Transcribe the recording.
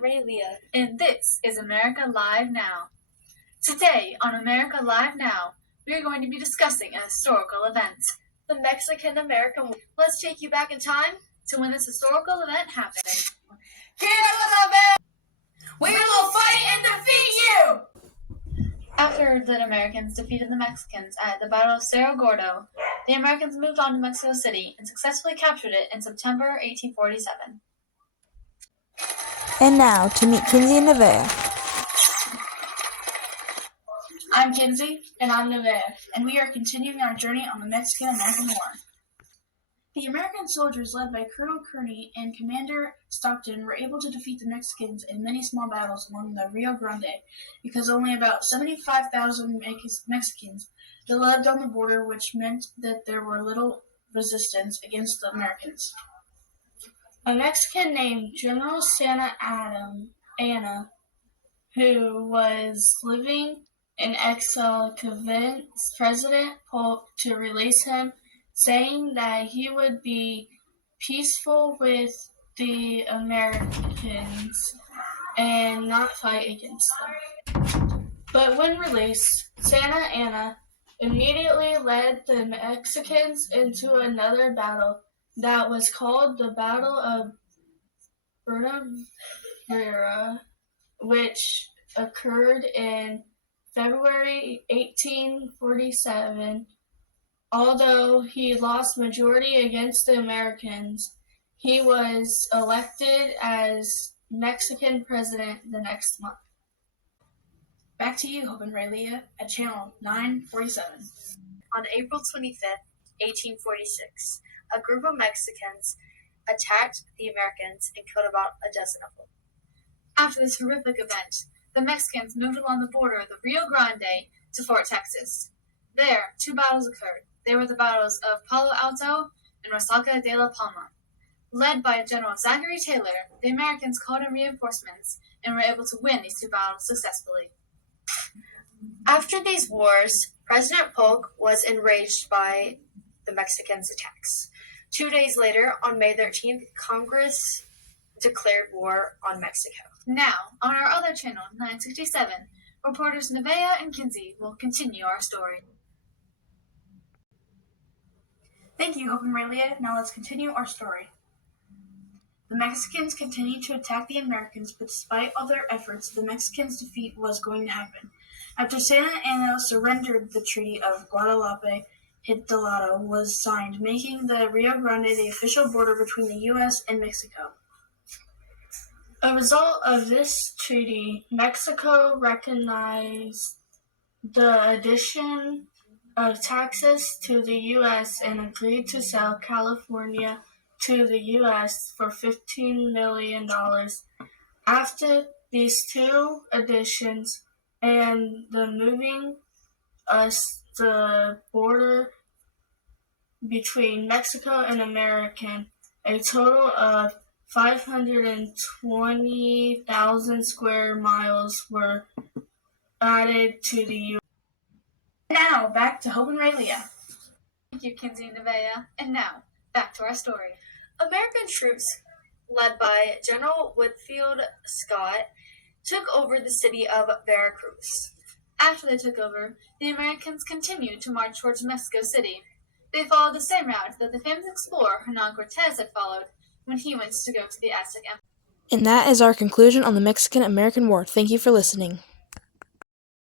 Ray Leah, and this is America Live Now. Today on America Live Now, we are going to be discussing a historical event, the Mexican-American War. Let's take you back in time to when this historical event happened. Here Elizabeth! We will fight and defeat you! After the Americans defeated the Mexicans at the Battle of Cerro Gordo, the Americans moved on to Mexico City and successfully captured it in September 1847. And now, to meet Kinsey and Nevaeh. I'm Kinsey. And I'm Nevaeh. And we are continuing our journey on the Mexican-American War. The American soldiers led by Colonel Kearny and Commander Stockton were able to defeat the Mexicans in many small battles along the Rio Grande because only about 75,000 Mexicans lived on the border, which meant that there were little resistance against the Americans. A Mexican named General Santa Anna, who was living in exile, convinced President Polk to release him, saying that he would be peaceful with the Americans and not fight against them. But when released, Santa Anna immediately led the Mexicans into another battle that was called the Battle of Buenaventura, which occurred in February 1847. Although he lost majority against the Americans, he was elected as Mexican president the next month. Back to you, Hope and Ray Leah, at channel 947. On April 25th, 1846, a group of Mexicans attacked the Americans and killed about a dozen of them. After this horrific event, the Mexicans moved along the border of the Rio Grande to Fort Texas. There, two battles occurred. They were the battles of Palo Alto and Resaca de la Palma. Led by General Zachary Taylor, the Americans called in reinforcements and were able to win these two battles successfully. After these wars, President Polk was enraged by the Mexicans' attacks. 2 days later, on May 13th, Congress declared war on Mexico. Now, on our other channel, 967, reporters Nevaeh and Kinsey will continue our story. Thank you, Hope and Ray Leah. Now let's continue our story. The Mexicans continued to attack the Americans, but despite all their efforts, the Mexicans' defeat was going to happen. After Santa Anna surrendered, the Treaty of Guadalupe Hidalgo was signed, making the Rio Grande the official border between the U.S. and Mexico. A result of this treaty, Mexico recognized the addition of taxes to the U.S. and agreed to sell California to the U.S. for $15 million. After these two additions and the moving the border between Mexico and America, a total of 520,000 square miles were added to the U.S. Now, back to Hope and Ray Leah. Thank you, Kinsey and Nevaeh. And now, back to our story. American troops, led by General Whitfield Scott, took over the city of Veracruz. After they took over, the Americans continued to march towards Mexico City. They followed the same route that the famous explorer Hernan Cortez had followed when he went to go to the Aztec Empire. And that is our conclusion on the Mexican-American War. Thank you for listening.